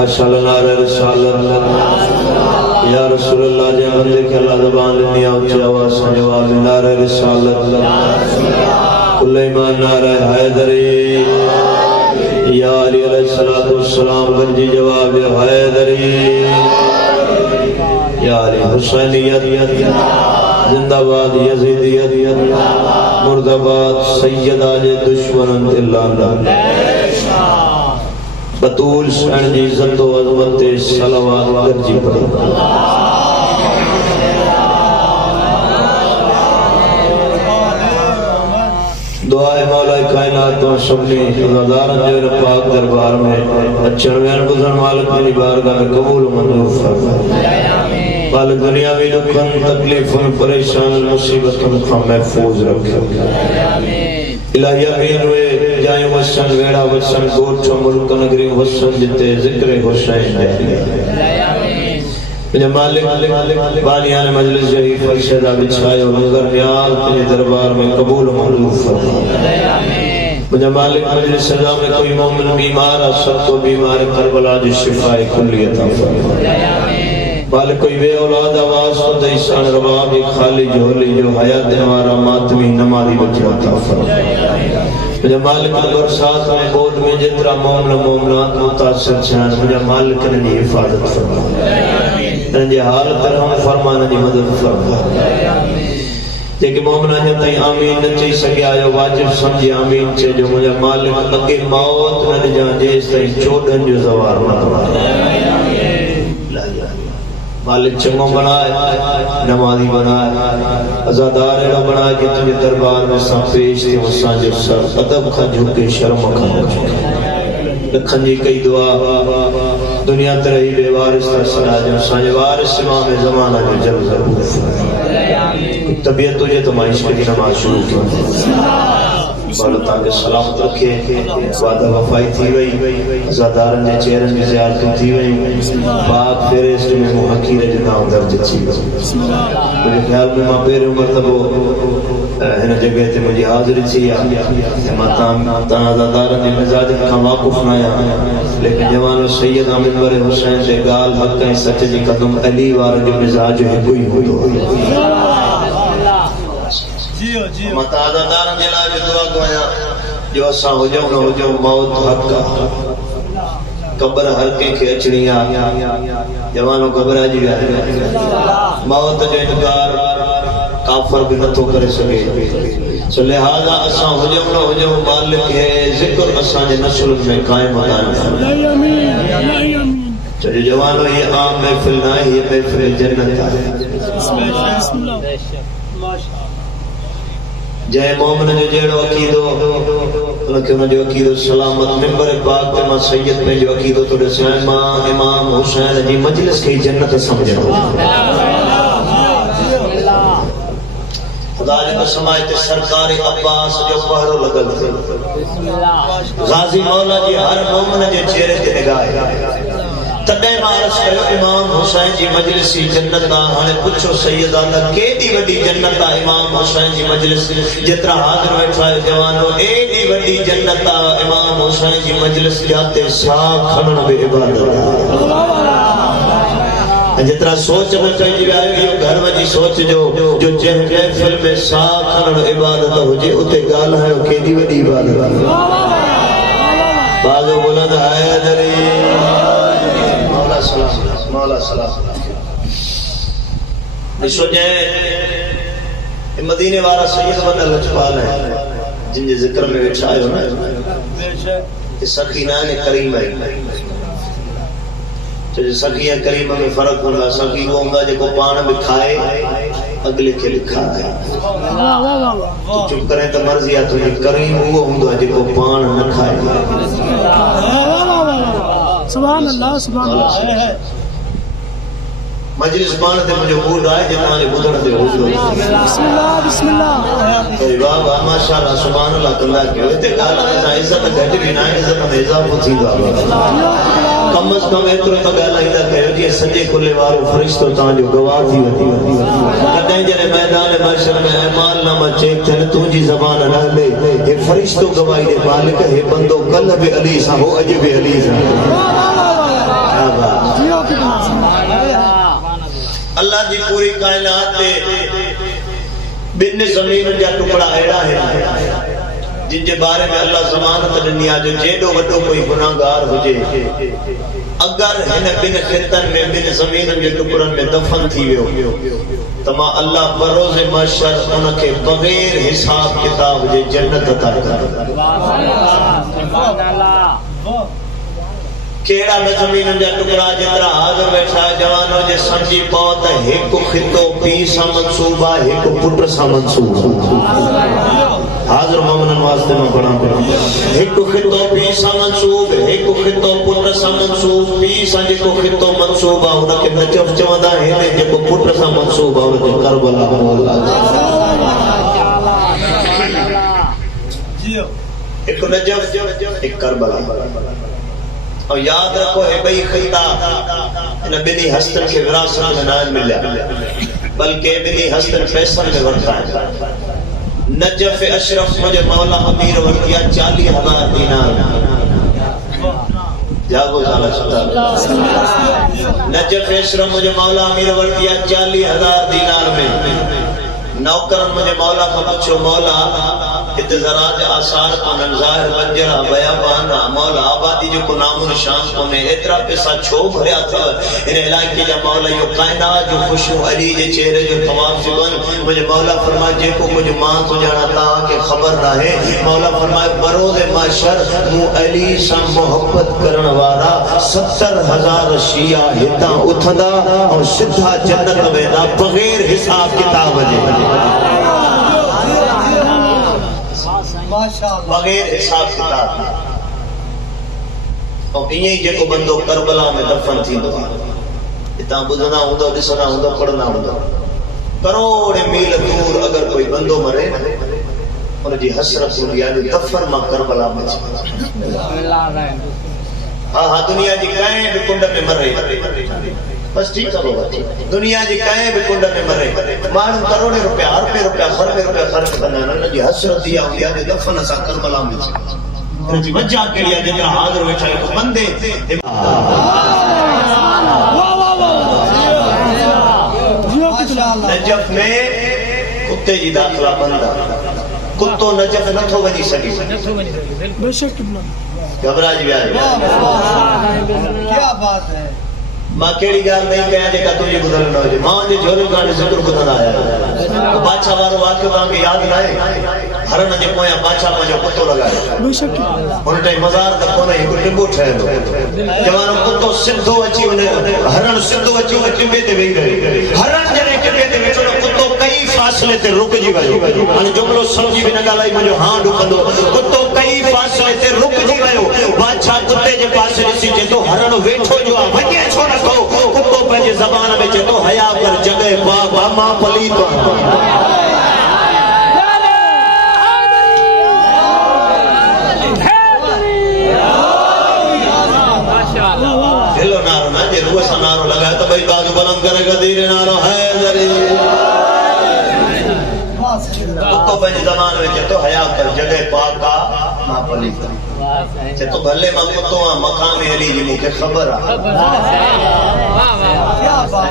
ماشاءاللہ نعرہ رسالت یا رسول اللہ جے بندے کے اللہ زبان لینی اونچی آواز سے جواب نعرہ رسالت کل ایمان نعرہ حیدری یا علی علیہ السلام گنجی جواب حیدری یا علی حسینیت زندہ باد یزیدیت مردباد سید آج دشمن اللہ بطول سین جی عزت و عظمت صلوات گرجی پڑی دعائے مولا کائنات و شبنی رضارن جیر پاک دربار میں اچھنوین بزن مالک منی بارگاہ میں قبول و منظور فرمائے مالک دنیاوی دکھن تکلیفن پریشان مصیبتن کا محفوظ رکھے الہی امین ہوئے جائیں وسن ویڑا وسن گوٹھو ملک نگری وسن جتے ذکر حسین دے مجھے مالک بانیان مجلس جہی فرشدہ بچھائے و نظر نیاز تجھے دربار میں قبول و محلوب فرمائے مجھے مالک مجلس سجا میں کوئی مومن بیمار سب کو بیمار کربلا جو شفاء کلیتا فرمائے مالک کوئی بے اولاد آواز تو دیسان رباب ایک خالی جھولی جو حیات ہمارا ماتمی نمازی بچاتا فرمائے مجھے مالک برسات میں بود میں جترا مومنات متاثر چھان مجھے مالک نے حفاظت فرمائے نجی حالت رحم فرما نجی مدد فرما لیکن مومنہ جتائی آمین نچی سکے آئے واجب سمجھے آمین چھے جو مجھے مالک اگے موت نہ جان جیس تائی چوڑن جو زوار مطمئے مالک چنگوں بنائے نمازی بنائے ازادار ایڈو بنائے کہ تجھے دربار میں ساں پیش تھی وساں جو سر ادب کھا جھکے شرم کھا جھکے لکھن جی کئی دعا دنیا ترہی بے وارث تر سنا جو سانج وارث امام زمانہ جو جل ضرور طبیعت تجھے تو معیش کی نماز شروع کی بارو تاکہ سلامت رکھے وعدہ وفائی تھی وئی ازادارن جے چیرن جے زیارتوں تھی وئی باق فیرسٹ میں محقیر جناؤں درج تھی مجھے خیال میں ماں پیر مرتبو ہن جگہ تے مجھے حاضر تھی ماں ازادارن جے مزاج کا واقف نایا لیکن جوانو سید آمد بر حسین دے گال حق کہیں سچ جی قدم علی وار جو مزاج ہے کوئی ہو دو متعدد دارن جلا جو دعا گویا جو اساں ہو جاؤں نہ ہو جاؤں موت حق کا قبر ہر کے اچڑیاں جوانوں قبر آجی گیا موت جو انکار کافر بھی نہ تو کرے سکے سو لہذا اساں ہو جاؤں نہ ہو جاؤں مالک ہے ذکر اساں جے نسل میں قائم ہوتا ہے جو جوانوں یہ عام محفل نہ ہے یہ محفل جنت ہے جائے مومن جو جیڑو عقیدو لکھے انہوں جو عقیدو سلامت ممبر پاک تے ماں سید میں جو عقیدو تو رسائے ماں امام حسین جی مجلس کی جنت سمجھے ہو خدا جی کو سمائے سرکار عباس جو پہرو لگل تھے غازی مولا جی ہر مومن جے چہرے تے نگاہ تڈے مارس کرو امام حسین جی مجلسی جنت ہانے پوچھو سیدہ نہ کیڑی وڈی جنت امام حسین جی مجلس جترا حاضر بیٹھا ہے جوانو ایڈی وڈی جنت امام حسین جی مجلس جاتے ساکھ کھنن بے عبادت جترا سوچ میں پہنچ آئے یہ گھر میں جی سوچ جو جہن محفل میں ساکھ کھنن عبادت ہو جے اتے گال ہے وہ کیڑی وڈی عبادت بازو بلند ہے دری مولا سلام نشو جائے مدینے وارا سید بن لجپال ہے جن جے ذکر میں بیٹھا آئے ہو نا یہ سخینان کریم ہے جو سخیہ کریمہ میں فرق ہوگا سخی وہ ہوں گا جو کو پانا بھی کھائے اگلے کے لکھا ہے تو چپ کریں تو مرضی آتا ہے کریم وہ ہوں گا جو کو پانا نہ کھائے سبحان اللہ سبحان اللہ مجلس بانتے مجھے بھول رہا ہے جتانے بدھڑ دے حضور بسم اللہ بسم اللہ تو بابا ماشاءاللہ سبحان اللہ کندہ کے ہوئے تے گالا ایسا عزت گھٹ بھی نہ عزت میں اضافہ تھی گا کم از کم اترو تو گالا ایدہ کہو جی سجے کلے وارو فرشتو تاں جو گواہ تھی ہوتی کہتے جرے میدان محشر میں اعمال نامہ چیک تھے تو جی زبان نہ لے یہ فرشتو گواہی دے مالک ہے بندو قلب علی سا ہو عجب علی سا اللہ دی پوری کائنات تے بن زمین جا ٹکڑا ایڑا ہے جن کے بارے میں اللہ ضمانت ڈنی آ جو جیڈو وڈو کوئی گناہگار ہوجے اگر ہن بن خطن میں بن زمین کے ٹکڑن میں دفن تھی ویو تما اللہ بروز محشر ان کے بغیر حساب کتاب جے جنت عطا کرے سبحان اللہ کیڑا نہ زمین جا ٹکڑا جترا حاضر بیٹھا جوانو جے سمجھی پوت ایک خطو پی سا منصوبہ ایک پٹر سا منصوبہ حاضر مومنن واسطے میں پڑھا ایک خطو پی سا منصوب ایک خطو پٹر سا منصوب پی سا جے کو خطو منصوبہ ہونا کہ نجف چوندہ ہے جے کو پٹر سا منصوبہ ہونا کہ کربلا مولا ایک نجف ایک کربلا اور یاد رکھو ہے بھئی خطہ ان بنی ہستن کے وراثت میں نہ ملیا بلکہ بنی ہستن فیصل میں ورکھا ہے نجف اشرف مجھے مولا امیر ورکیا 40,000 دینار جاگو زالہ شدہ نجف اشرف مجھے مولا امیر ورکیا 40,000 دینار میں نوکرن مجھے مولا کا بچو مولا اتزارات آثار کنن ظاہر بنجرہ بیابانا مولا آبادی جو کو نام و نشان کونے اترا پیسا چھو بھریا تھا انہیں علاقے جا مولا یو کائنات جو خوشو علی جے چہرے جو تمام شبن مجھے مولا فرمائے جے کو کچھ ماں کو جانا تا کہ خبر نہ ہے مولا فرمائے بروز معاشر مو علی سا محبت کرن وارا 70,000 شیعہ ہتا اتھدا اور سدھا جنت ویدا بغیر حساب کتاب جے بغیر حساب کتاب اور یہی جے کو بندو کربلا میں دفن تھی دو اتنا بدھنا ہوں دو دسنا ہوں دو پڑھنا ہوں دو کروڑ میل دور اگر کوئی بندو مرے اور جی حسرت ہوں یعنی دفن ماں کربلا میں ہاں دنیا جی کہیں بھی کنڈ میں مر رہی بس ٹھیک ہے بابا دنیا جی کہیں بھی کنڈ میں مر رہی معلوم کروڑے روپے ہر روپے خرچ کرنا جی حسرت دیا ہوں یعنی دفن اسا کربلا میں جی وجہ کے لیے جتنا حاضر بیٹھا ہے تو بندے نجف میں کتے جی داخلہ بندہ کتو نجف نہ تھو وجی سکی بے شک گھبرا جی آئے کیا بات ہے ماں کیڑی گال نہیں کہا جے کا تجھے گزر نہ ہو جائے ماں جے جھولے گانے ذکر بدن آیا بادشاہ وارو واقع وہاں کے یاد نہ ہے ہرن جے پویا بادشاہ مجھے کتو لگائے بے شک انہیں ٹائم مزار دا کونے ہی کوئی ٹنگو ٹھہر دو جوانوں کتو سدھو اچھی ہرن سدھو اچھی انہیں ٹنبے تے بھی گئے ہرن جنے ٹنبے تے بھی کتو کئی فاصلے تے رک جی گئے انہیں جملو سمجھی بھی نگا لائی مجھے ہاں ڈکندو کتو کئی فاصلے تے رک جی گئے بادشاہ کتے جے پاسے رسی جے تو ہرن ویٹھو جو آ بھجے چھوڑا کو کتو پہنچے زبان میں جے تو حیاء کر جگہ باغ ماں پلیت دلو نارو نا جے روح سا نارو لگا تو بھئی بازو بلند کرے گا دیر نارو ہے ذری کتو پہنچے زبان میں جے تو حیاء کر جگہ باغ ماں پلیت چے تو بھلے ماں کتو مقام علی جی مجھے خبر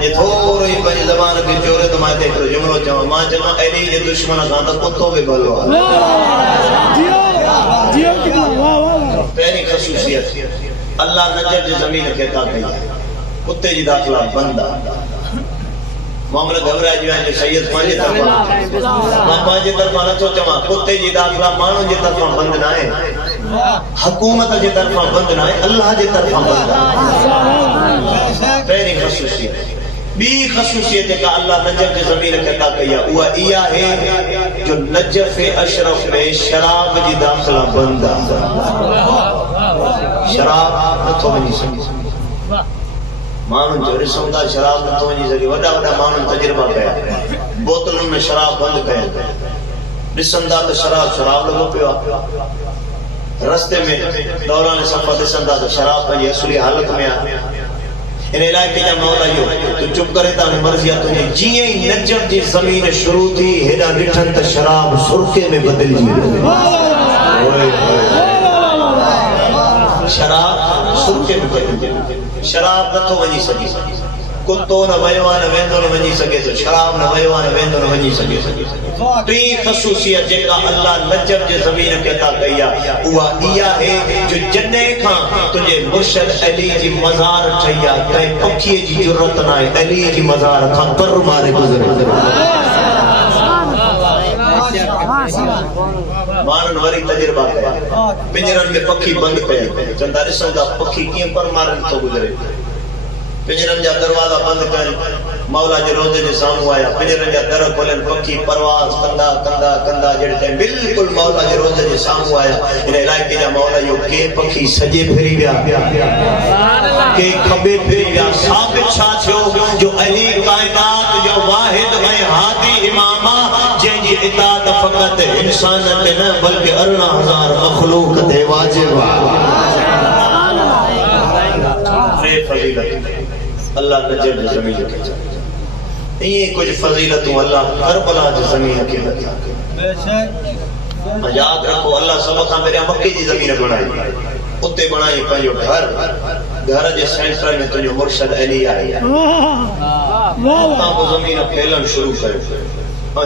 یہ تھوڑی پہنچے زبان کی جورے تو ماں دیکھ رو جملو چاہاں ماں جمع علی جی دشمنہ کھاتا کتو بھی بھلو پہلی خصوصیت اللہ نجف جی زمین کہتا کہی کتے جی داخلہ بندہ معاملہ گھبرا جو ہے سید پانچے طرفہ ماں پانچے طرفہ نہ سوچا ماں کتے جی داخلہ مانو جی طرفہ بند نہ ہے حکومت جی طرفہ بند نہ ہے اللہ جی طرفہ بند ہے پہلی خصوصیت بی خصوصیت ہے کہ اللہ نجف جی زمین کہتا کہی وہ ایا ہے جو نجف اشرف میں شراب جی داخلہ بندہ شراب نہ تو نہیں سکی مانن جو رسمدار شراب نہ تو نہیں سکی وڈا وڈا مانن تجربہ کیا بوتلوں میں شراب بند کیا رسمدار شراب لگو پیا رستے میں دوران سفر رسمدار شراب پہ یہ اصلی حالت میں ان علاقے جا مولا یو تو چپ کرے تا مرضیہ تجھے جیئے نجف جی زمین شروع تھی ہیڈا ڈٹھن تا شراب سرکے میں بدل جی شراب سرکے میں بدل جی شراب نہ تو وجی سکی کتو نہ ویوان ویندو نہ ونجی سکے تو شراب نہ ویوان ویندو نہ ونجی سکے ٹی خصوصیت جیکا اللہ نجب جے زمین کے عطا کیا ہوا دیا ہے جو جنے کھاں تجھے مرشد علی جی مزار ٹھیا تے پکھی جی جرت نہ علی جی مزار کھاں پر مارے گزرے مانن وری تجربہ کیا پنجرن میں پکھی بند پیا چندا ڈسن دا پکھی کیوں پر مارن تو گزرے پنجرن جا دروازہ بند کر مولا جے روزے دے سامنے آیا پنجرن جا در کھولن پکھی پرواز کندا کندا کندا جڑے تے بالکل مولا جے روزے دے سامنے آیا ان علاقے جا مولا یو کے پکھی سجے پھری ویا کے کھبے پھری ویا ثابت چھا تھیو جو علی کائنات جو واحد ہے ہادی امامہ جن جی اطاعت فقط انسان تے نہ بلکہ 18000 مخلوق تے واجب ہے فضیلت اللہ نجب زمین کے چاہتے یہ کچھ فضیلتوں اللہ کربلا زمین کے لگا یاد رکھو اللہ سبقہ میرے مکے جی زمین بنائی اتے بنائی پنجو گھر جے سینٹر میں تو جو مرشد علی آئی وہ زمین پھیلن شروع کرے اور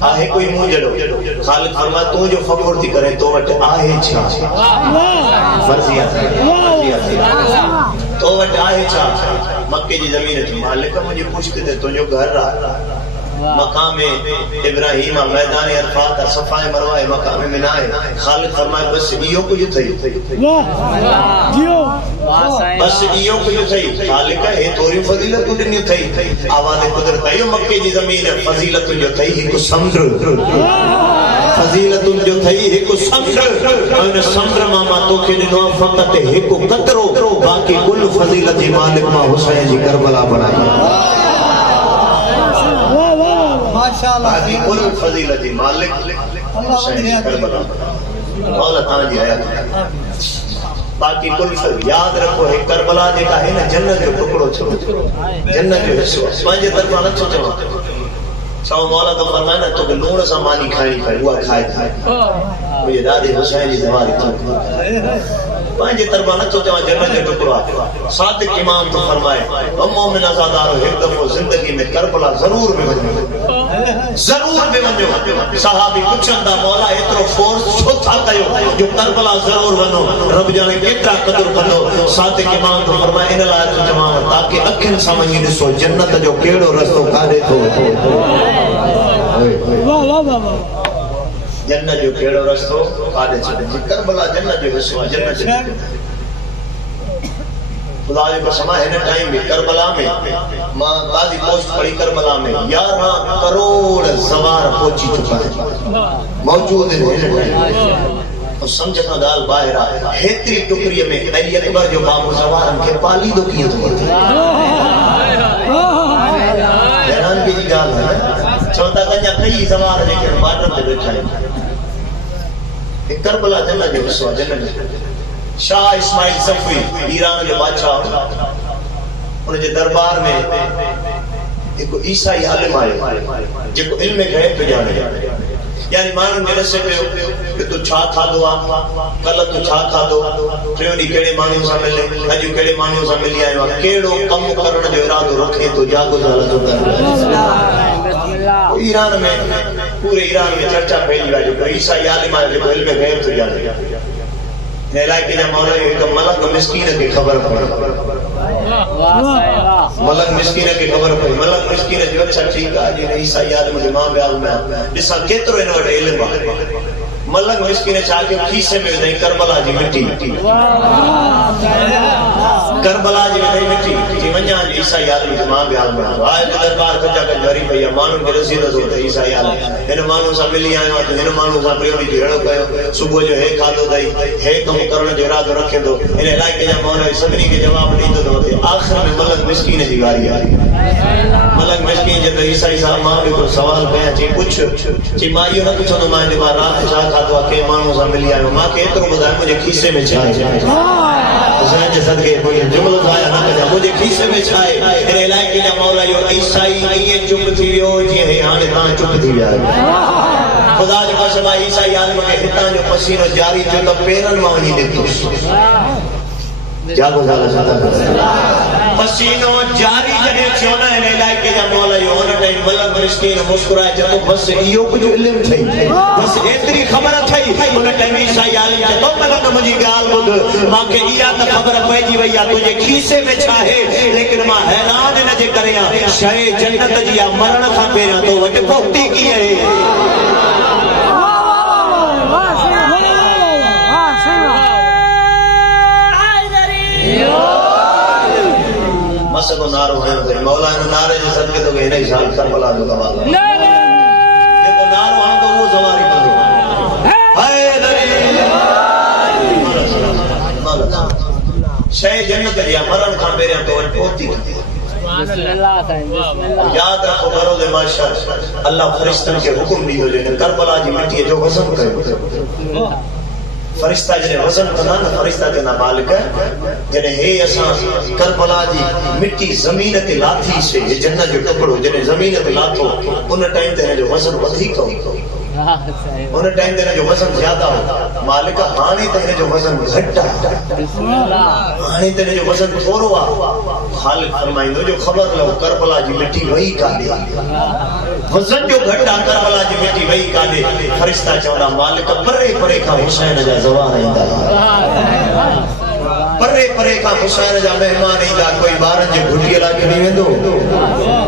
آہے کوئی منہ جڑو خالق فرما تو جو فخر تھی کرے تو وٹ آہے چھا فرضیات تو وٹ آہے چھا مکے جی زمین تھی مالک مجھے پوچھتے تھے تو جو گھر رہا مقام ابراہیم میدان عرفات صفائے مروہ مقام منائے خالق فرمائے بس ایو کچھ تھئی بس ایو کچھ تھئی خالق ہے توری فضیلت دنیا تھئی آواز قدرت ایو مکے جی زمین فضیلت جو تھئی ایک سمندر فضیلت جو تھئی ایک سمندر ان سمندر ماما تو کے دنوں فقط ایک قطرو باقی کل فضیلت جی مالک ماں حسین جی کربلا بنائی باقی کل فضیلت مالک حسین جی کربلا مولا تاں جی آیا باقی کل یاد رکھو ہے کربلا جے کا ہے نا جنت جو ٹکڑو چھو جنت جو حصہ پانچے طرفہ نہ چھو چھو سو مولا تو فرمائے نا تو کہ نور سا مانی کھائی کھائی ہوا کھائے کھائے مجھے دادی حسین جی دواری تو پانچے طرفہ نہ چھو چھو جنت جو ٹکڑو صادق امام تو فرمائے مومن آزادار ایک دفعہ زندگی میں کربلا ضرور میں ونجو صحابی پوچھندا مولا اترو فورس چھو تھا کیو جو کربلا ضرور ونو رب جانے کیترا قدر کنو صادق امام تو فرمائے ان لائے تو جماع تاکہ اکھن سامنے ڏسو جنت جو کیڑو رستو کاڈے تو جنت جو کیڑو رستو کاڈے تو کربلا جنت جو حصہ جنت جو خدا جو قسمہ ہے نا ٹائم میں کربلا میں ماں قاضی پوسٹ پڑی کربلا میں 11 کروڑ سوار پہنچی چکا ہے موجود ہے اور سمجھنا گال باہر آئے ہیتری ٹکری میں علی اکبر جو بابو سوارن کے پالی دو کیے تو حیران کی جی گال ہے چوتا کنیا کئی سوار لیکن بارڈر میں بیٹھا ہے ایک کربلا جنت جو حصہ جنت شاہ اسماعیل صفوی ایران کے بادشاہ انہیں جو دربار میں ایک عیسائی عالم آئے جو علم غیب پہ جانے یعنی مانن کے رسے پہ کہ تو چھا کھا دو کل تو چھا کھا دو ٹریونی کیڑے مانیوں سا ملے اجو کیڑے مانیوں سا ملی آئے وہاں کیڑو کم کرنے جو ارادو رکھیں تو جاگو زالہ جو کر ایران میں پورے ایران میں چرچا پھیلی گا جو عیسائی عالم آئے جو علم غیب پہ جانے نیلائی کے جا مولا ایک ملک مسکینہ کی خبر پڑی ملک مسکینہ کی خبر پڑی ملک مسکینہ جو اچھا ٹھیک ہے جی عیسائی عالم کے ماں بیال میں جسا کترو انوٹ علم ملک مسکینہ چاہ کے کھیسے میں دیں کربلا جی مٹی کربلا جی مٹی جی منجا عیسائی عالم کے ماں بیال میں آئے دربار کھجا کر جاری پہیا مانوں کے رسید ہوتا ہے عیسائی عالم ان مانوں سا ملی آئے وہاں تو ان مانوں سا پریوڑی جو ہڑو گئے صبح جو ہے کھادو دائی ہے کم کرنے جو ارادو رکھے دو ان علاقے جا مولا صدری کے جواب نہیں دو ہوتے آخر میں ملک مسکین جی گاری آئی ملک مسکین جب عیسائی صاحب ماں بھی کوئی سوال پہیا چی پوچھ چی مائیو نہ کچھ نو مائن دیبار رات شاہ کھادو آکے مانوں سا ملی آئے ماں کے اترو بدائے مجھے کھیسے میں چھائے حسین جے صدقے کوئی جملہ دھایا نہ کجا مجھے کھیسے میں چھائے ان علاقے جا مولا جو عیسائی یہ چپ تھی ہو جی ہے آنے تاں چپ تھی آئے خدا جو قسم عیسائی عالم کے ہتاں جو پسینو جاری جو تو پیرن مانی دیتو جاگو زیادہ چاہتا پسینو جاری جنے چونا ہے علاقے جا مولا یہ ہونا ٹائم ملک مسکین مسکرائے جب بس یہ کچھ علم تھی بس اتری خبر تھی انہا ٹائم عیسائی عالم جا تو ملک مجھے گال بود ماں کے یہ تا خبر پیجی ویا تجھے کھیسے میں چھاہے لیکن ماں حیران نہ جے کریا شاہ جنت جیا مرن تھا پیرا تو وٹے پوکتی کی ہے مسئلہ نارو ہے مولا انہوں نارے جو صدقے تو گئے نہیں سال کربلا جو گواہ یہ تو نارو ہاں تو وہ زواری بندو شہ جنت لیا مرن کھا میرے ہم تو ان پوتی یاد رکھو بروز ماشاء اللہ فرشتن کے حکم دی ہو جائے کربلا جی مٹی ہے جو وزن کرے فرشتہ جنہیں وزن کنا نا فرشتہ جنہ مالک ہے جنہیں ہے اساں کربلا جی مٹی زمین تے لاتی سے یہ جنہ جو ٹکڑو جنہیں زمین تے لاتو انہیں ٹائم دینے جو وزن ودھیک ہو انہیں ٹائم دینے جو وزن زیادہ ہو مالک ہانی دینے جو وزن گھٹا ہانی دینے جو وزن تھورو خالق فرمائیں دو جو خبر لو کربلا جی مٹی وہی کا دے وزن جو گھٹا کربلا جی مٹی وہی کا دے فرشتہ چودا مالک پرے پرے کا حسین جا زوار آئندہ پرے پرے کا حسین جا مہمان آئندہ کوئی بارن جے گھٹی علاقے نہیں ویندو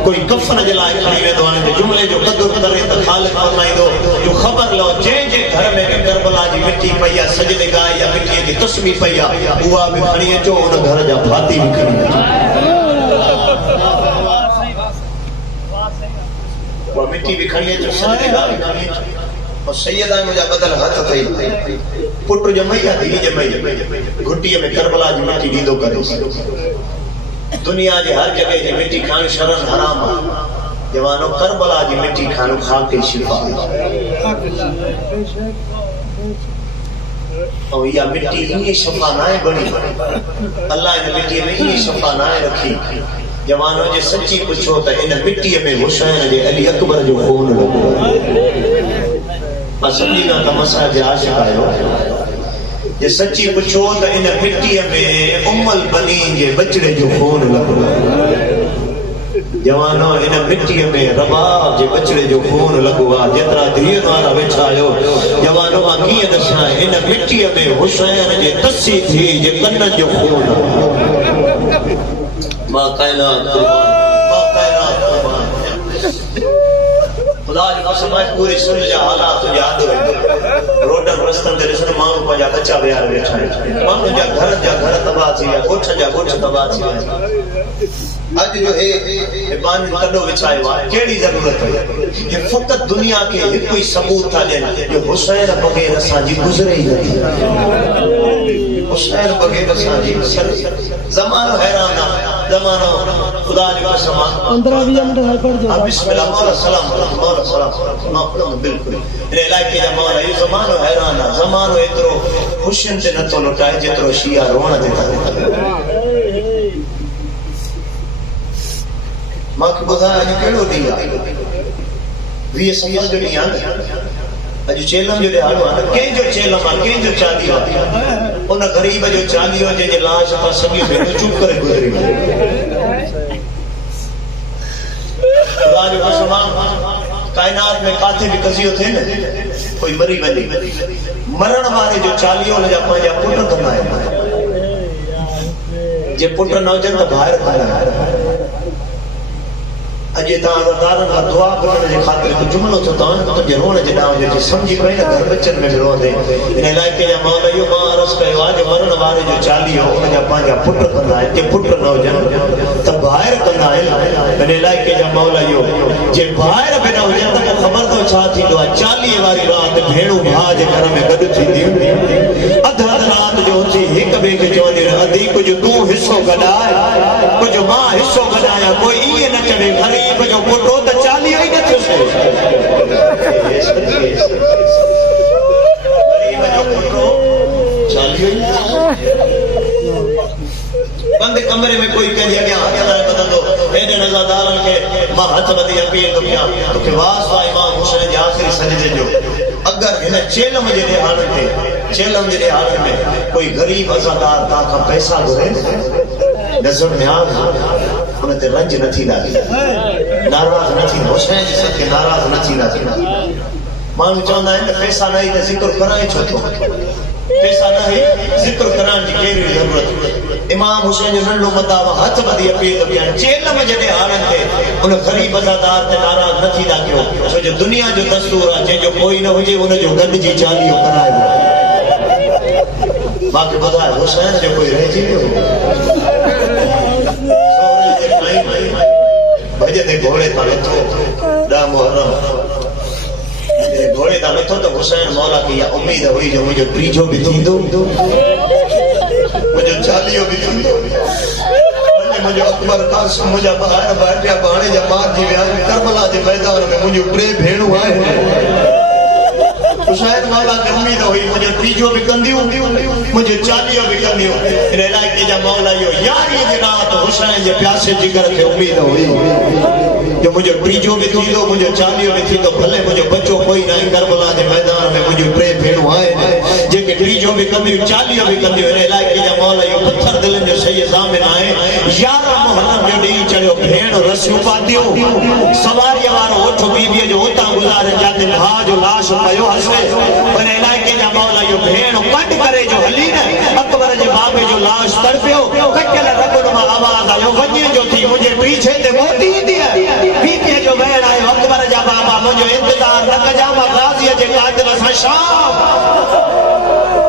کوئی کفن جے لائق نہیں ویندو آنے جملے جو قدر کرے تا خالق فرمائیں دو جو خبر لو جے گھر میں کربلا جی مٹی پیا سجدے گائے یا مٹی کی تسبیح پیا ہوا بھی کھڑی ہے جو ان گھر جا بھاتی بھی کھڑی ہے وہ مٹی بھی کھڑی ہے جو سجدے گائے کھڑی ہے اور سیدہ مجھا بدل ہاتھ تھی پٹر جمعیہ دی جمعیہ گھٹی میں کربلا جی مٹی دیدو کرے دنیا جی ہر جگہ جی مٹی کھان شرن حرام جوانو کربلا جی مٹی کھانو کھا کے شفا اور یہ مٹی انہی شفا نائے بڑی اللہ نے مٹی میں انہی شفا نائے رکھی جوانو جے سچی پچھو تا ان مٹی میں حسین جے علی اکبر جو خون لگو سمجھی نا تا مسا جے عاشق آئے جے سچی پچھو تا ان مٹی میں ام البنین جے بچڑے جو خون لگو جوانو ان مٹی میں رباب جے بچڑے جو خون لگوا جترا دیر والا وچھا آئو جوانو آنکیے دسنا ان مٹی میں حسین جے تسی تھی جے کنن جو خون ماں کائنات قربان خدا جی قسم ہے پوری سن جا حالات تو یاد ہوئے روڈن رستن دے رسن مانو پنجا بچہ بیار بیٹھا ہے مانو جا گھر تباہ تھی ہے گوٹھ تباہ تھی ہے آج جو ہے بان تڈو بچھائے وہاں کیڑی ضرورت ہے یہ فقط دنیا کے ایک کوئی ثبوت تھا لین جو حسین بغیر اساں جی گزرے ہی نہیں حسین بغیر اساں جی زمانو حیران زمانو خدا جی قسم 15-20 منٹ پڑھ جاؤ بسم اللہ مولا سلام مولا بالکل میرے علاقے جا مولا یہ زمانو حیران زمانو اترو خوشن سے نتو لٹائے جترو شیعہ رونا دیتا ماں کی بودھا ہے کیڑو دیا وی سمجھ جو نہیں آگا اجو چیلم جو دیہارو آنا کہیں جو چیلم آنا کہیں جو چالی آنا انہا غریب جو چالی ہو جے لاش پا سگی بیٹو چپ کرے گزری خدا جو قسمان کائنات میں کاتے بھی قضیوں تھے نا کوئی مری بنی مرن والے جو چالی ہو جا پانجا پٹر کرنا ہے جے پٹر نہ جن تو باہر کرنا ہے اجے تا دارن کا دعا کرنے جے خاطر تو جملو تو تان تو جے رونے جے نام جے سمجھی پئی نا گھر بچن میں رو دے ان علاقے جا مولا یو ماں عرض کیو اج مرن والے جو چالی ہو ان جا پانجا پٹر کندا ہے جے پٹر نہ جن تو باہر کندا ہے ان علاقے جا مولا یو جے باہر بنا ہو جن تو خبر تو چھا تھی دو چالی واری رات بھیڑو بھا جے گھر میں گڈ تھی دی ادھا رات جو تھی ایک بے کے چوندی ادھی کچھ تو حصو گڈایا کچھ ماں حصو گڈایا کوئی یہ نہ چوے غریب جو پٹو تا چالی ہوئی نہ تھے غریب جو پٹو چالی ہوئی بند کمرے میں کوئی کہہ دیا گیا ہاتھ بدل دو میرے نظردارن کے ماں ہاتھ بدی اپیل دنیا تو کہ واسطہ امام حسین جی آخری سجدے جو اگر ان چیلم جڑے حالت میں کوئی غریب عزادار تا کا پیسہ گھرے نظر میں آ ان تے رنج نہ تھی لاگی ناراض نہ تھی حسین جس کے ناراض نہ تھی لاگی مان چاہندا ہے کہ پیسہ نہیں تے ذکر کرائے چھو تو پیسہ نہیں ذکر کران دی کیڑی ضرورت امام حسین جو ننڈو مداوا ہاتھ بدی اپیل بیان چیلم جڑے حالت تے ان غریب عزادار تے ناراض نہ تھی لاگیو چھو جو دنیا جو دستور ہے جو کوئی نہ ہوجے ان جو گند جی چالیو کرائے باقی بتائے حسین جو کوئی رہ جی بھجے دے گھوڑے تھا لتھو ڈا محرم گھوڑے تھا لتھو تو حسین مولا کی امید ہوئی جو مجھے پریجو بھی تھی دو مجھے چالیو بھی تھی دو مجھے اکبر قاسم مجھے باہر بیٹھیا بانے جماعت جی بیان کربلا جی میدان میں مجھے پرے بھیڑو آئے حسین مولا کی امید ہوئی مجھے پریجو بھی کندیوں مجھے چالیو بھی کندیوں ان علاقے جا مولا یو یاری دی رات حسین جے پیاسے جگر کے امید ہوئی جو مجھے پریجو بھی تھی دو مجھے چالیو بھی تھی دو بھلے مجھے بچوں کوئی نہیں کربلا جے میدان میں مجھے پرے بھیڑو آئے جے کہ پریجو بھی کندیوں چالیو بھی کندیوں ان علاقے جا مولا یو پتھر دلن جو سید زامن آئے یارہ محرم جو ڈی چڑھو بھیڑ رسیوں پاتیوں سواری وارو اٹھو بی بی جو ہوتا گزارے جاتے بھا جو لاش پایو ہسے ان علاقے جا مولا یو بھیڑ کٹ کرے جو حلین اکبر جے بابے جو لاش تڑپیو کٹل رگڑ میں آواز آئیو ونجے جو تھی مجھے پیچھے تے موتی دیا بی بی جو بھیڑ آئے اکبر جا بابا مجھے انتظار نہ کجاما غازی جے قاتل اسا شام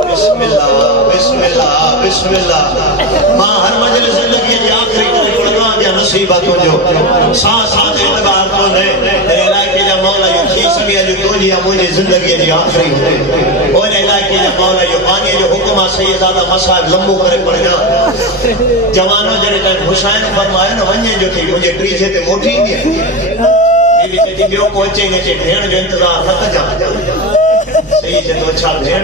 بسم اللہ بسم اللہ بسم اللہ ماں ہر مجلس زندگی جی آخری قرآن یا نصیبتوں جو سانس آتے اعتبار کو نہیں علاقے جا مولا یو کھی سمیا جو تو جیا مجھے زندگی جی آخری ہوتے اور علاقے جا مولا یو پانی جو حکمہ سیدادہ مسائب لمبو کرے پڑ جا جوانوں جنہیں ٹائم حسین فرمائے نا ونجے جو تھی مجھے پریچے تے موٹی نہیں ہے بی بی چیتی بیو پہنچے گے چے بھیڑ جو انتظار نہ جا صحیح چے تو اچھا بھیڑ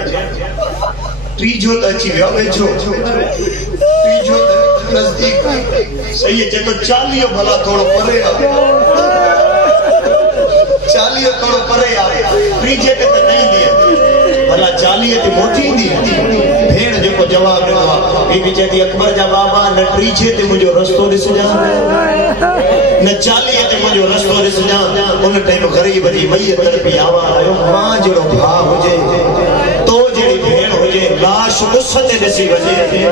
تریجو تا اچھی بیو بیچو تریجو تا نزدیک صحیح چے تو چالیو بھلا تھوڑو پرے آ چالیو تھوڑو پرے آ تریجے تے تے نہیں دیا بھلا چالیے تے موٹی دیا بھیڑ جو کو جواب رہا بی بی چیتی اکبر جا بابا نہ تریجے تے مجھو رستو رس جا نہ چالیے تے مجھو رستو رس جا ان ٹائم غریب جی میت ترپی آوا آئیو ماں جڑو بھا ہوجے تو جڑی بھیڑ ہوجے لاش قصت دسی وجے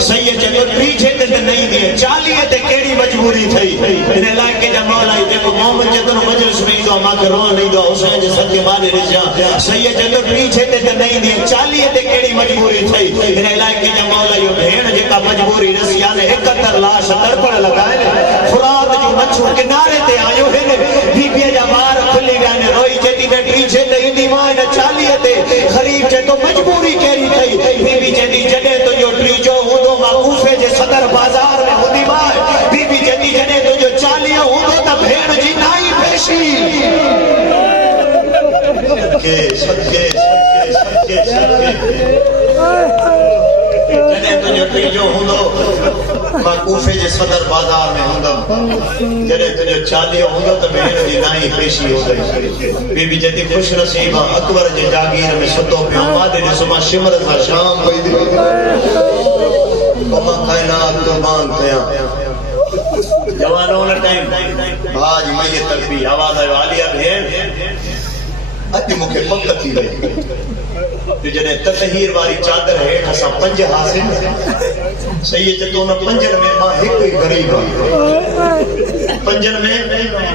سید چلو پیچھے تے نہیں دیے چالیے تے کیڑی مجبوری تھی ان علاقے جا مولا تے کو محمد جتن مجلس میں دو ماں کے روح نہیں دو حسین جے صدقے والے رجا سید چلو پیچھے تے نہیں دیے چالیے تے کیڑی مجبوری تھی ان علاقے جا مولا یو بھیڑ جے کا مجبوری رسیا نے 71 لاش تڑپڑ لگائے فرات جو مچھو کنارے تے آیو ہے بی بی جا مار کھلی گیا نے روئی جتی نے پیچھے تے اندی ماں نے چالیے تے غریب چے تو مجبوری کیری تھی بی بی جدی جڑے تو جو ٹریجو ہودو معقوفے جے صدر بازار میں ہودی ماں بی بی جدی جڑے تو جو چالیہ ہودو تا بھیڑ جی نائی پیشی صدقے جڑے تو جو ٹریجو ہودو معقوفے جے صدر بازار میں ہودو جڑے تو جو چالیہ ہودو تا بھیڑ جی نائی پیشی ہودو بی بی جدی خوش نصیبہ اکبر جے جاگیر میں ستو پہ آمادے نے صبح شمر تھا شام کوئی دی وما کائنات قربان تھیا جوانوں نے ٹائم آج میت ترپی آواز ہے والیہ بھیڑ اتی مکھے پکت تھی گئی جو جنہیں تطہیر واری چادر ہے ہسا پنج حاصل سید چتو نہ پنجن میں ماں ایک کوئی غریب پنجن میں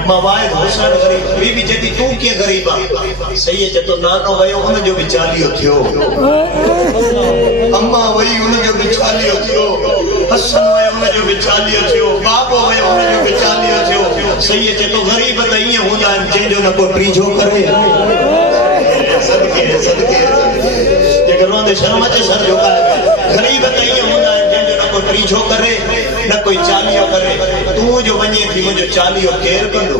موائد حسن غریب بی بی جتی تو کیا غریبا سید چتو نانو ویو ان جو بچالیو تھیو اما وی ان جو بچالیو تھیو حسن ویو ان جو بچالیو تھیو بابو ویو ان جو بچالیو تھیو سید چتو غریب تائیں ہوندا ہے جن جو نہ کو ٹریجو کرے صدقے یہ گھروں دے شرم اچھے سر جو ہے غریب تائیں ہوندا ہے جن جو نہ کو ٹریجو کرے نہ کوئی چالیو کرے تو جو بنی تھی مجھے چالیو کیر کندو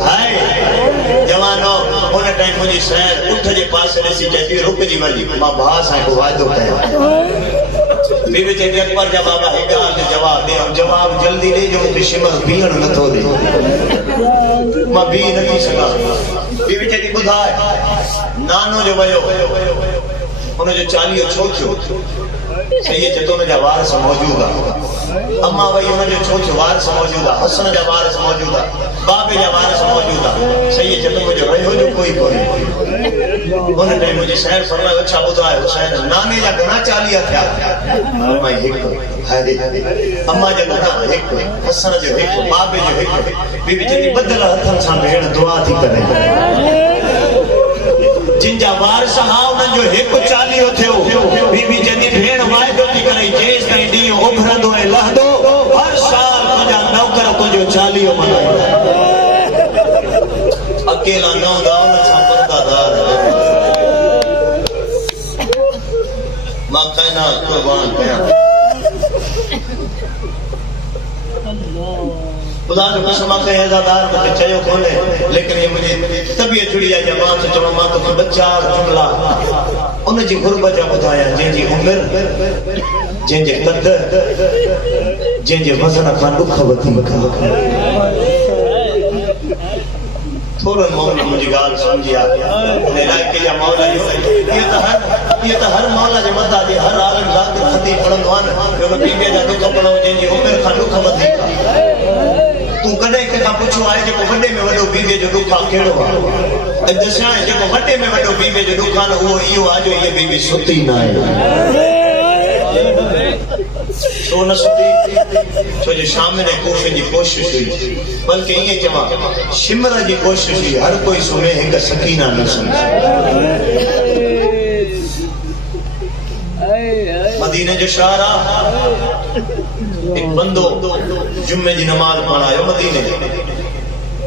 ہائے جوانو ان ٹائم مجھے سین اٹھ جے پاس رسی جیتی رک جی ولی ماں بھاس آئے کو وائدو کہا بی بی چیتی اکبر جا بابا ایک آتے جواب دے جواب جلدی لے جو مجھے شمس بیان نہ تھو دے ماں بی نہ تھی سکا بی بی چیتی بدھائے نانو جو ويو ان جو چاليو ڇوچو صحیح ہے تو ان جا وارث موجود ہے اما وہی ان جو ڇوچو وارث موجود ہے حسن جا وارث موجود ہے بابے جا وارث موجود ہے صحیح ہے تو مجھے رہو جو کوئی ان نے مجھے شہر فرمایا اچھا ٻڌايو حسين نانے جا گنا 40 تھیا میں ایک ہائے اما جا گنا ایک حسن جو ایک بابے جو ایک بی بی جی بدل ہتھن سان بھیڑ دعا تھی کرے جن جا وارث ہا انہن جو ایک 40 تھيو بی بی جی بھیڑ وائدو تھی کرے جيس تائیں ڏينهن اڀرندو ۽ لهندو ہر سال تجا نوکر تجو 40 منائي اکيلا نو داون سان پردادار ماں کائنا قربان کیا خدا جو قسم کے عزادار مجھے چاہیے کھولے لیکن یہ مجھے طبیعت جڑی ہے جماعت سے چلو ماں تو بچہ جملہ انہیں جی غربت جا بتایا جن جی عمر جن جی قد جن جی وزن کھان دکھ وتی تھوڑا مولا مجھے گال سمجھیا لائق کے یا مولا یہ تو ہر مولا جو مدد آجے ہر عالم ذات خطی پڑھنوان کہ انہوں بی بی جا دکھ پڑھو جن جی عمر کھان دکھ وتی تو کدے کہ پوچھو آئے جو وڈے میں وڈو بی بی جو دکھا کیڑو ہے دسیا ہے جو وڈے میں وڈو بی بی جو دکھا نہ وہ ایو آجو یہ بی بی ستی نہ ہے چھو نہ ستی چھو جو شام نے کوفے جی کوشش ہوئی بلکہ یہ چوا شمرہ جی کوشش ہوئی ہر کوئی سمے ایک سکینہ نہ سمجھے مدینہ جو شارع ایک بندو جمعے جی نماز پڑھایا مدینے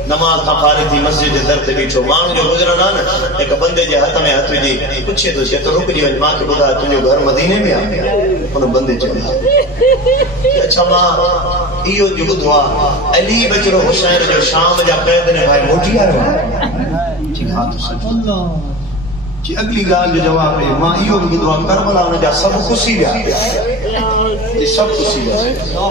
نماز تھا فارغ تھی مسجد دے در تے بیٹھو ماں جو گزرنا نا ایک بندے جے ہاتھ میں ہاتھ جی پوچھے تو چے تو رک جی ماں کے بتا تجھے گھر مدینے میں آ ان بندے چلے اچھا ماں ایو جو دعا علی بچرو حسین جو شام جا قید نے بھائی موٹی آ رہا جی ہاں تو سچ جی اگلی گال جو جواب ہے ماں ایو بھی دعا کربلا نے جا سب خوشی گیا یہ سب خوشی گیا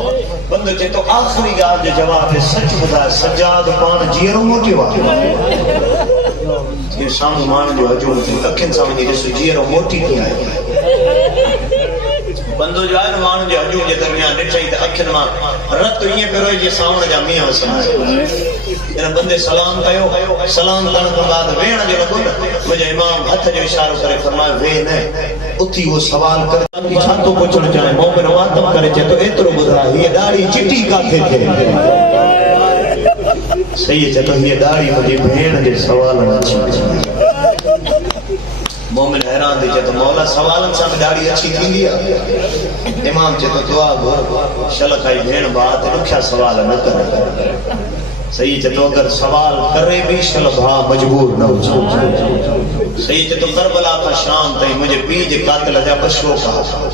بندے تے تو آخری گال جو جواب ہے سچ بتا سجاد پان جیرو موٹی واقع یہ شام مان جو حجوم تھی اکھن سامنے جسو جیرو موٹی کی آئے بندو جو آئے مان جو حجوم جے درمیان نٹھائی تے اکھن مان رت تو یہ پیروئی جے سامنے جا میاں وسن یہ بندے سلام کہو سلام کرنے کے بعد وین جو لگو مجھے امام ہتھ جو اشارہ کرے فرمایا وین ہے اتھی وہ سوال کر کی چھاتوں پوچھنا چاہے مومن واتم کرے چاہے تو اترو بدھا یہ داڑھی چٹی کاتے تھے صحیح ہے تو یہ داڑھی مجھے بھین دے سوال اچھی مومن حیران دے چاہے تو مولا سوالن سا میں داڑھی اچھی تھی لیا امام چاہے تو دعا شلقائی بھین بات رکھیا سوال نہ کرے صحیح ہے تو اگر سوال کرے بھی شلبھا مجبور نہ ہو صحیح ہے تو کربلا کا شام تھی مجھے بیج قاتل جا بشو کہا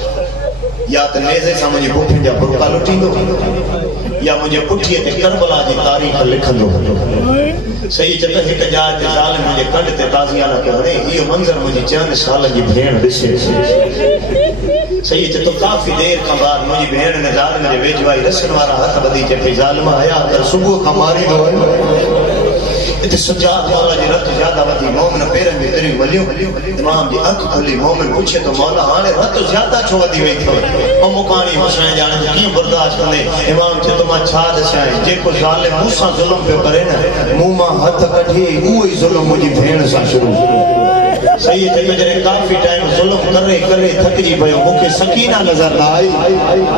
یا تو نیزے سا مجھے پوٹھن جا برکا لٹی دو یا مجھے پٹھیے تے کربلا جی تاریخ لکھن دو صحیح ہے تو ایک جائے تے ظالم مجھے کنڈ تے تازیانہ کہ ہنے یہ منظر مجھے چند سال جی بھین دسے صحیح ہے تو کافی دیر کا بعد مجھے بہن نے ظالم نے ویجوائی رسن وارا ہاتھ بدی کے پھر ظالمہ آیا کر صبح کا ماری دو اتنے سجاد مولا جی رت زیادہ ودی مومن پیرن بھی تری ولیوں امام جی انک کھلی مومن پوچھے تو مولا آنے رت زیادہ چھو ودی وی تھو او مکانی حسین جانے جو کیوں برداشت کرنے امام چھے تو ماں چھا دسائیں جے کو ظالم موسیٰ ظلم پہ کرے نا موما ہتھ کٹھے اوہی ظلم مجھے بھین سا شروع صحیح ہے کہ جرے کافی ٹائم ظلم کرے تھک جی بھئیو مکہ سکینہ نظر نہ آئی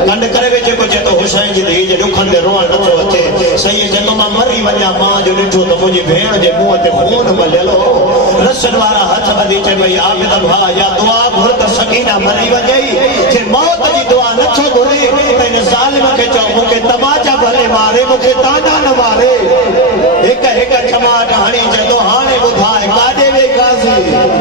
کنڈ کرے ویچے کو جے تو حسین جی دے جے رکھن دے روان نچو اچھے صحیح ہے تو ماں مری ونیا ماں جو نٹھو تو مجھے بھین جے موہ تے خون ملے لو رسن وارا ہاتھ بدی چے بھئی آبد بھا یا دعا گھر کر سکینہ مری ونیائی چھے موت جی دعا نچو گھرے تین ظالم کے چاہو مکہ تماچا بھلے مارے مکہ تانا نہ مارے ایک چماٹ ہانی چے تو ہانے بدھائے کاجے وے کازی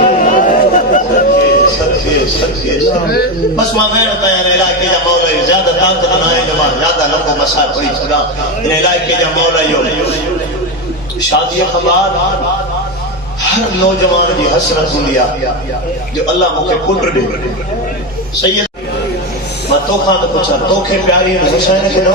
بس ماں میں رہتا ہے علاقے جا مولا زیادہ طاقت نہ ہے جو زیادہ لوگوں مسائل پڑی چھڑا ان علاقے جا مولا یو شادی خبار ہر نوجوان جی حسرت لیا جو اللہ مکھے پٹر دے سید میں تو خان پوچھا تو کے پیاری حسین کے نہ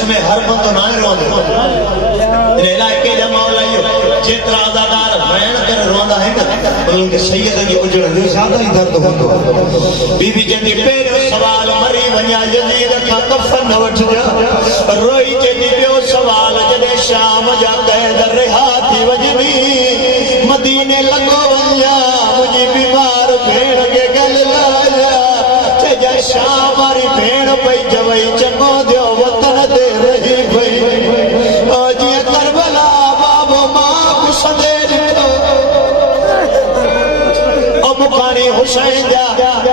مجلس میں ہر بندو نہ روندے ان علاقے جا مولا یو جترا آزادار بین کر روندا ہے نا ان کے سید جی اجڑ دے زیادہ ہی درد ہوندو بی بی جندی پہلو سوال مری ونیا یزید کا کفن وٹھ جا روئی جندی بیو سوال جدے شام جا قید رہا تھی وجدی مدینے لگو ونیا مجھے بیمار بھیڑ کے گل لایا جا شام ماری بھیڑ پئی جوئی چکو دیو وطن دے رہی بھئی آجی کربلا بابو ماں کو سدے لکھو او مکانی حسین جا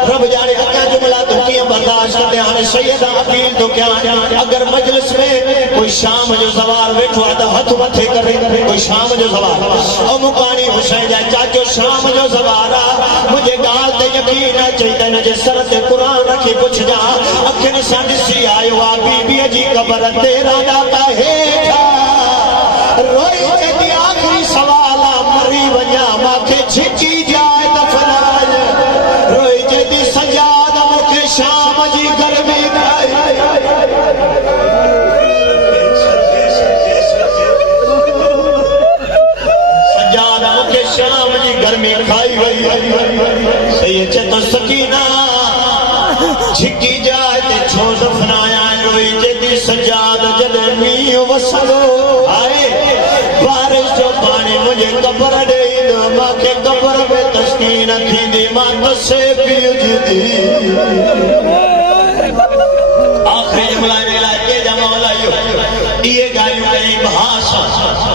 رب جانے اکا جملہ تو کیا برداشت کرتے آنے سیدہ اپیل تو کیا اگر مجلس میں کوئی شام جو زوار بیٹھو آتا ہتھ متھے کر رہی کوئی شام جو زوار او مکانی حسین جا چاچو شام جو زوارا مجھے گال تے یقین چاہتا نجے سرت قرآن رکھی پوچھ جا اکھن سانڈسی آئیو آبی بی جی قبر تیرا ڈاکا ہے تھا روئی چیتی آخری سوالا مری ونیا ماں کے چھکی جائے دفنائے روئی چیتی سجادہ مکھے شام جی گرمی گائی سجادہ مکھے شام جی گرمی کھائی گئی سید چیتو سکینہ چھکی جائے تے چھو دفنایا روئی چیتی سجادہ جدے میو وسلو آئے بارش جو پانی مجھے قبر دے دو ماں کے قبر میں تسکین تھی دی ماں تسے پیو جدی آخری جملہ علاقے جا مولا یو یہ گائیو کہیں بھاشا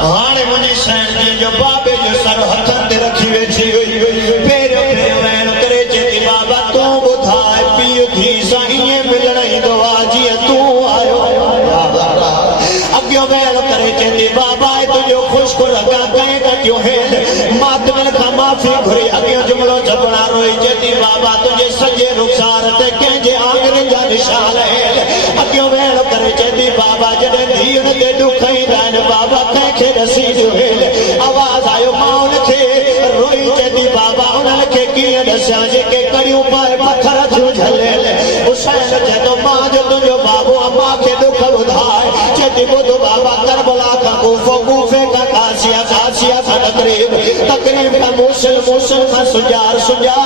ہانے مجھے سین دی جو بابے جو سر ہتھن تے رکھی ویچی ہوئی پیرو پیرو وین کرے چیتی بابا تو بدھائے پیو تھی سائیں ملنی دعا جی تو آئو اگیو وین کرے چیتی بابا تو جو خوش کو رکھا گئے گا کیوں ہے ماتمل کا معافی گھری اگیو جملوں جبنا روئی چیتی بابا تجھے سجے رخسار تے کہنجے آگرے جا نشان ہے اگیو وین کرے چیتی بابا جڑے دین دے دکھائی دائن بابا کہکے رسی جو ہے آواز آئیو ماؤن کے روئی چیتی بابا انہوں کے کیے دسیاں جے کے کڑیوں پائے پتھر جو جھلے لے حسین جدو ماں جو تجھو بابو اماں کے دکھ بدھائے چیتی بدھو بابا کربلا کا کوفے کا کاسیا کا تقریب کا موسل کا سجار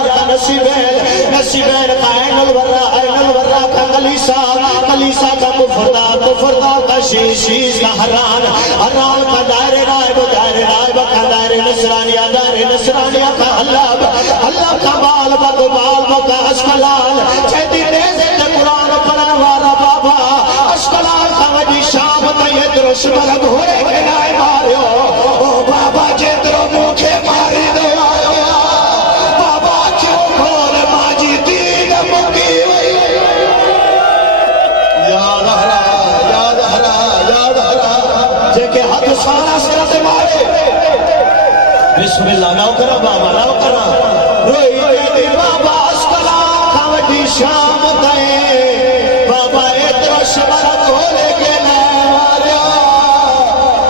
کا نصیبین کا عین الورہ کا کلیسا کا مفردہ کا شیش کا حران کا دائر رائب کا دائر نصرانیہ کا اللہ کا بال کا اشکلال چیتی دیزے تے قرآن پڑھنوارا بابا اشکلال کا وجی شام تیہ درش مرد ہوئے کے نائے ماریو او بابا جیترو موکھے ماری دے آئیو بابا کیوں کھول ماجی دین مکی ہوئی یاد ہرا جے کہ حد سارا سرد مارے بسم اللہ ناو کرا بابا ناو کرا روئی دیدی بابا اسکلا کھوٹی شام دائے بابا ادرش مرد ہولے کے نائے ماریا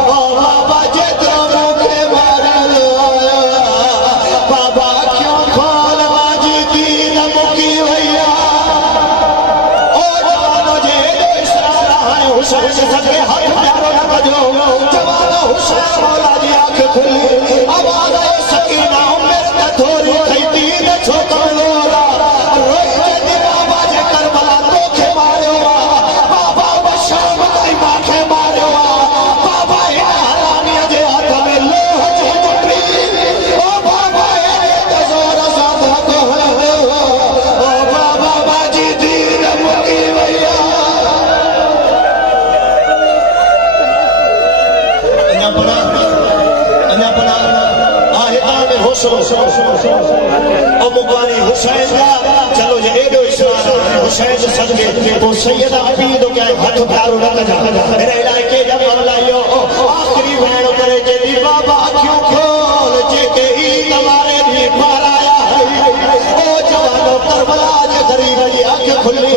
او بابا جترو موکے ماریا بابا کیوں کھول ماجی دین مکی ہویا او جوانو جے دو اسرارہ ہے حسین سے سکے ہاتھ پیارو نہ بجو جوانو حسین مولا جی آنکھ کھلی آواز آئے سکینہ امیر نہ تھوڑی کھیتی نہ چھوکا لورا روئی جدی بابا جے کربلا تو کھے مارے ہوا بابا بشام دائی ماں کھے مارے ہوا بابا ہی حرامی جے ہاتھ میں لوہ جے مٹری او بابا ہی تزور سادھا کو ہے او بابا باجی دین مکی ویا انیا پڑا آہدان حسن او مقانی حسین جا چلو جے ایڈو اسرار حسین صدقے تو سیدہ عبید کیا ہاتھ پیارو نہ جا میرے علاقے جب مولائیو آخری وینو کرے جے دی بابا کیوں کھول جے کہ عید ہمارے بھی پارایا ہے او جوانو کربلا جے غریب جی آنکھ کھلی